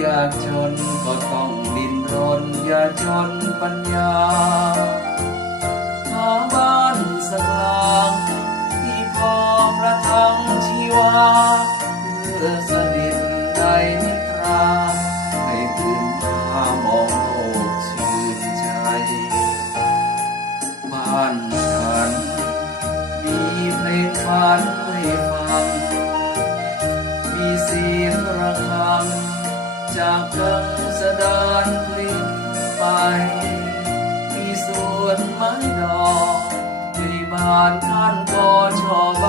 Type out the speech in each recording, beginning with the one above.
อยากจนก็ต้องดินรน อย่าจนปัญญา หาบ้านสักหลังที่พอประทังชีวา เพื่อสนิทใจนิทราให้ตื่นมามองโลกชื่นใจ บ้านฉัน มีเพลงฝันให้ฟัง มีเสียงระ จากกังสดานพลิกไป มีสวนไม้ดอกมีบ้านท่านก็ชอบใบ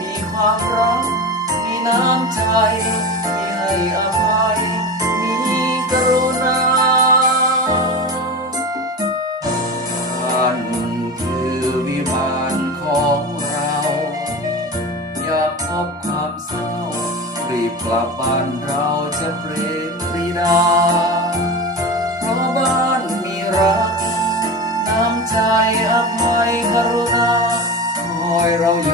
มีความรัก มีน้ำใจ มีให้อภัย มีกรุณาท่านคือวิมานของเรา อยากพบความเศร้า รีบกลับบ้านเราจะเปรมปรีดา เพราะบ้านมีรัก น้ำใจอภัยกรุณาคอยเราอยู่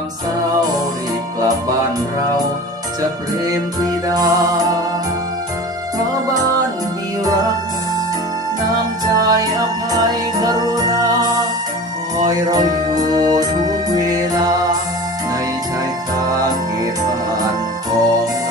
ความเศร้ารีบกลับบ้านเราจะเพรมปรีดา เพราะบ้านมีรัก น้ำใจอภัยกรุณา คอยเราอยู่ทุกเวลา ในชายคาเกตบ้านของ